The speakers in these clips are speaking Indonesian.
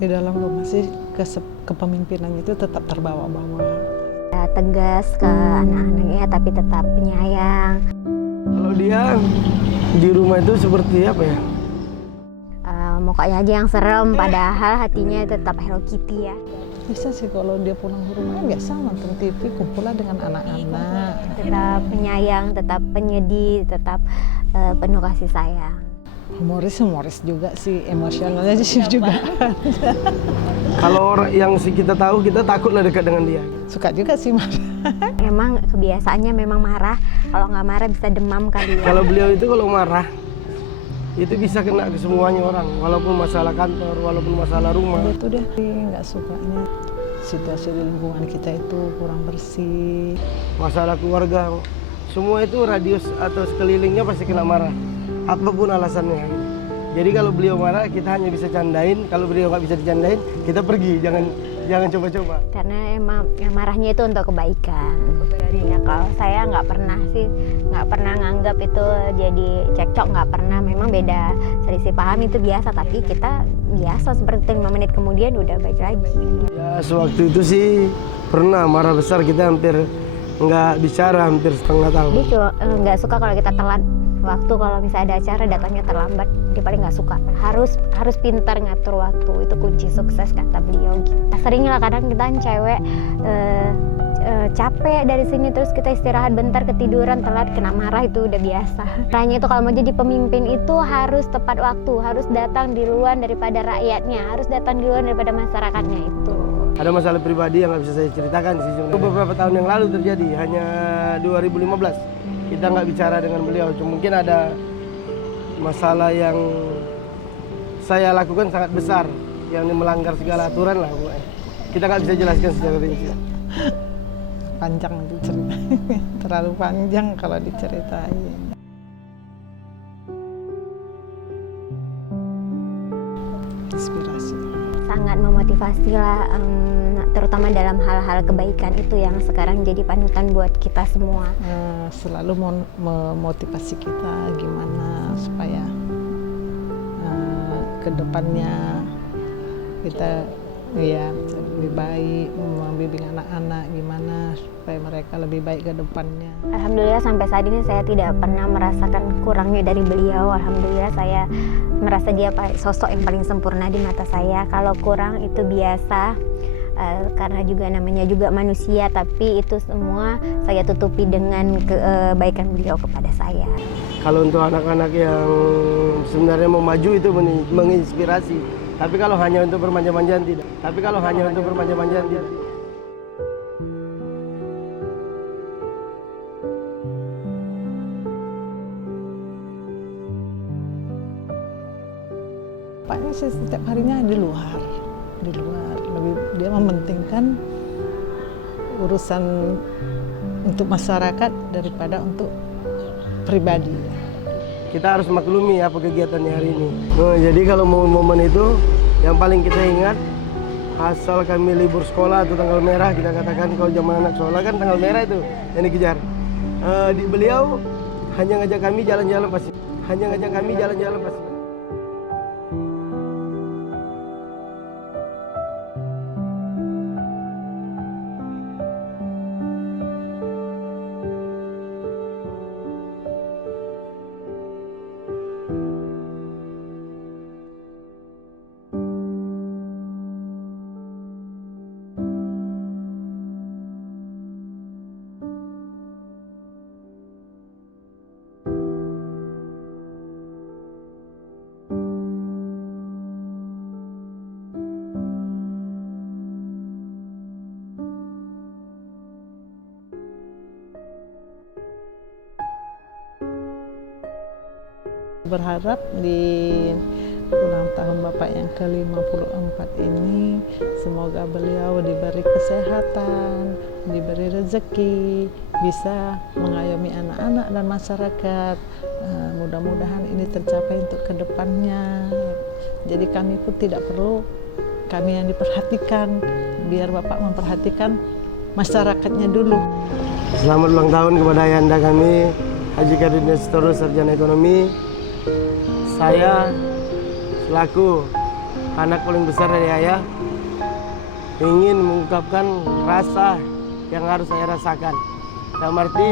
di dalam rumah sih kepemimpinannya itu tetap terbawa-bawa. Tegas ke anak-anaknya tapi tetap penyayang. Kalau dia di rumah itu seperti apa ya? Mukanya aja yang serem, padahal hatinya tetap Hello Kitty ya. Bisa sih kalau dia pulang ke rumah biasa nonton TV, kumpulan dengan anak-anak. Tetap penyayang, tetap penyedih, tetap penuh kasih sayang. Humoris juga sih, emosionalnya sih juga. Kalau orang yang kita tahu, kita takutlah dekat dengan dia. Suka juga sih marah. Emang kebiasaannya memang marah, kalau nggak marah bisa demam kali ya. Kalau beliau itu kalau marah, itu bisa kena ke semuanya orang, walaupun masalah kantor, walaupun masalah rumah. Itu deh nggak sukanya situasi di lingkungan kita itu kurang bersih. Masalah keluarga, semua itu radius atau sekelilingnya pasti kena marah, apapun alasannya. Jadi kalau beliau marah, kita hanya bisa candain. Kalau beliau nggak bisa dicandain, kita pergi, jangan coba-coba. Karena emang marahnya itu untuk kebaikan. Ya, kalau saya nggak pernah nganggap itu jadi cekcok, nggak pernah. Memang beda selisih paham itu biasa, tapi kita biasa seperti 5 menit kemudian udah baik lagi. Ya sewaktu itu sih pernah marah besar, kita hampir nggak bicara hampir setengah tahun. Dia juga nggak suka kalau kita telat waktu, kalau misalnya ada acara datangnya terlambat, dia paling nggak suka. Harus pintar ngatur waktu, itu kunci sukses kata beliau. Sering lah kadang kita cewek capek dari sini terus kita istirahat bentar ketiduran telat kena marah, itu udah biasa. Makanya itu kalau mau jadi pemimpin itu harus tepat waktu, harus datang duluan daripada rakyatnya, harus datang duluan daripada masyarakatnya itu. Ada masalah pribadi yang nggak bisa saya ceritakan sih. Beberapa tahun yang lalu terjadi, hanya 2015. Kita nggak bicara dengan beliau, mungkin ada masalah yang saya lakukan sangat besar, yang melanggar segala aturan lah. Kita nggak bisa jelaskan secara rinci. Panjang itu ceritanya, terlalu panjang kalau diceritain. Inspirasi. Sangat memotivasi lah, terutama dalam hal-hal kebaikan itu yang sekarang jadi panutan buat kita semua. Selalu memotivasi kita gimana supaya ke depannya kita ya lebih baik, membimbing anak-anak gimana supaya mereka lebih baik ke depannya. Alhamdulillah sampai saat ini saya tidak pernah merasakan kurangnya dari beliau. Alhamdulillah saya merasa dia sosok yang paling sempurna di mata saya. Kalau kurang itu biasa, karena juga namanya juga manusia, tapi itu semua saya tutupi dengan kebaikan beliau kepada saya. Kalau untuk anak-anak yang sebenarnya mau maju itu menginspirasi. Tapi kalau hanya untuk bermanja-manjaan tidak. Bapaknya sih setiap harinya di luar. Lebih dia mementingkan urusan untuk masyarakat daripada untuk pribadi. Kita harus maklumi apa kegiatannya hari ini. Jadi kalau momen itu yang paling kita ingat, asal kami libur sekolah atau tanggal merah, kita katakan kalau zaman anak sekolah kan tanggal merah itu yang dikejar. Di beliau hanya ngajak kami jalan-jalan pasti. Berharap di ulang tahun Bapak yang ke-54 ini semoga beliau diberi kesehatan, diberi rezeki, bisa mengayomi anak-anak dan masyarakat. Mudah-mudahan ini tercapai untuk kedepannya. Jadi kami pun tidak perlu kami yang diperhatikan, biar Bapak memperhatikan masyarakatnya dulu. Selamat ulang tahun kepada ayahanda kami, Haji Kadin Nestoro, Sarjana Ekonomi. Saya selaku anak paling besar dari ayah, ingin mengungkapkan rasa yang harus saya rasakan. Dalam arti,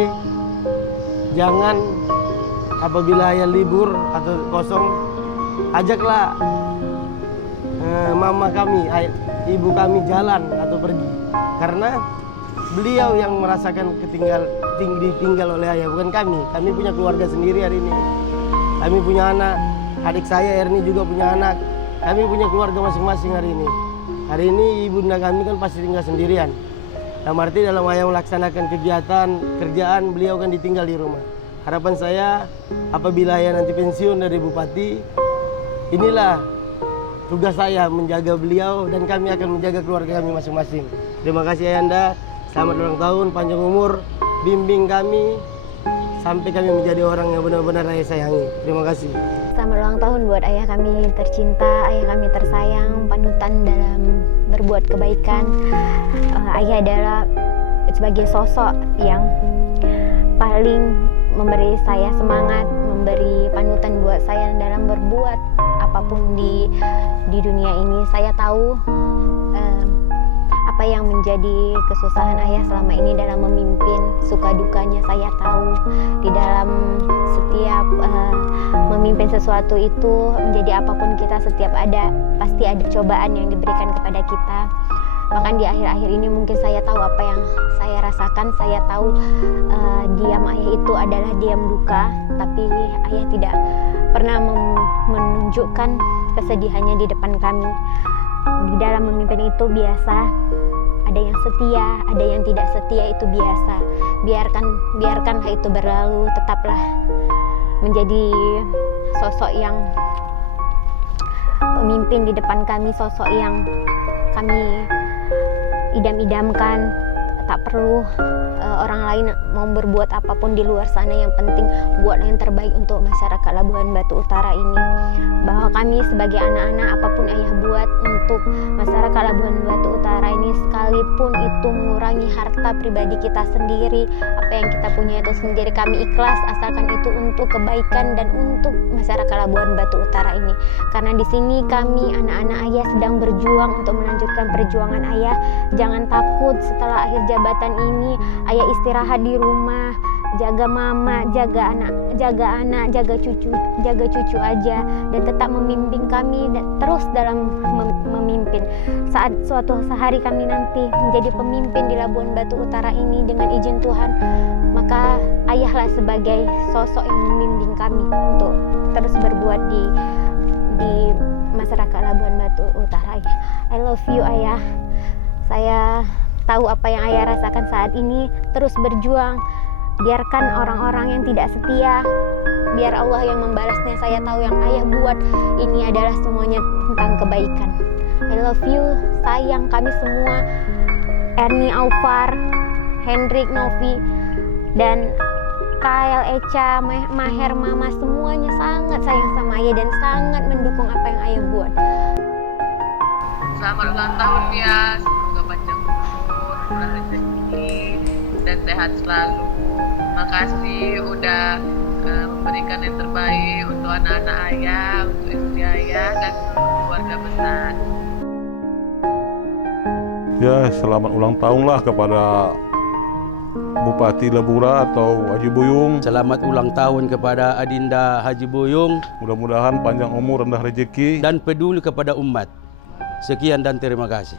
jangan apabila ayah libur atau kosong, ajaklah mama kami, ibu kami jalan atau pergi. Karena beliau yang merasakan ditinggal oleh ayah, bukan kami. Kami punya keluarga sendiri hari ini. Kami punya anak, adik saya Erni juga punya anak. Kami punya keluarga masing-masing hari ini. Hari ini ibunda kami kan pasti tinggal sendirian. Dalam arti dalam ayah melaksanakan kegiatan, kerjaan, beliau kan ditinggal di rumah. Harapan saya apabila ayah nanti pensiun dari bupati, inilah tugas saya menjaga beliau dan kami akan menjaga keluarga kami masing-masing. Terima kasih Ayanda, selamat ulang tahun, panjang umur, bimbing kami sampai kami menjadi orang yang benar-benar ayah sayangi. Terima kasih. Selamat ulang tahun buat ayah kami tercinta, ayah kami tersayang, panutan dalam berbuat kebaikan. Ayah adalah sebagai sosok yang paling memberi saya semangat, memberi panutan buat saya dalam berbuat apapun di dunia ini. Saya tahu apa yang menjadi kesusahan ayah selama ini dalam memimpin, suka dukanya saya tahu. Di dalam setiap memimpin sesuatu itu, menjadi apapun kita, setiap pasti ada cobaan yang diberikan kepada kita. Bahkan di akhir-akhir ini mungkin saya tahu apa yang saya rasakan. Saya tahu diam ayah itu adalah diam duka, tapi ayah tidak pernah menunjukkan kesedihannya di depan kami. Di dalam memimpin itu biasa, ada yang setia, ada yang tidak setia, itu biasa. Biarkanlah itu berlalu, tetaplah menjadi sosok yang pemimpin di depan kami, sosok yang kami idam-idamkan. Tak perlu orang lain mau berbuat apapun di luar sana, yang penting buatlah yang terbaik untuk masyarakat Labuhan Batu Utara ini. Bahwa kami sebagai anak-anak, apapun ayah buat untuk masyarakat Labuhan Batu Utara ini, sekalipun itu mengurangi harta pribadi kita sendiri, apa yang kita punya itu sendiri, kami ikhlas asalkan itu untuk kebaikan dan untuk masyarakat Labuhan Batu Utara ini. Karena di sini kami anak-anak ayah sedang berjuang untuk melanjutkan perjuangan ayah. Jangan takut, setelah akhir jabatan ini ayah istirahat di rumah, jaga mama, jaga anak, jaga cucu aja, dan tetap membimbing kami terus dalam memimpin. Saat suatu hari kami nanti menjadi pemimpin di Labuhan Batu Utara ini dengan izin Tuhan, maka ayahlah sebagai sosok yang membimbing kami untuk terus berbuat di masyarakat Labuhan Batu Utara. I love you ayah. Saya tahu apa yang ayah rasakan saat ini. Terus berjuang. Biarkan orang-orang yang tidak setia, biar Allah yang membalasnya. Saya tahu yang ayah buat ini adalah semuanya tentang kebaikan. I love you, sayang kami semua. Erni, Aufar, Hendrik, Novi, dan Kyle, Echa, Maher, Mama, semuanya sangat sayang sama ayah dan sangat mendukung apa yang ayah buat. Selamat ulang tahun ya, semoga panjang umur, murah rezeki, dan sehat selalu. Makasih udah memberikan yang terbaik untuk anak-anak ayah, untuk istri ayah, dan keluarga besar. Ya, selamat ulang tahun lah kepada Bupati Lebura atau Haji Buyung. Selamat ulang tahun kepada Adinda Haji Buyung. Mudah-mudahan panjang umur, rendah rezeki, Dan peduli kepada umat. Sekian dan terima kasih.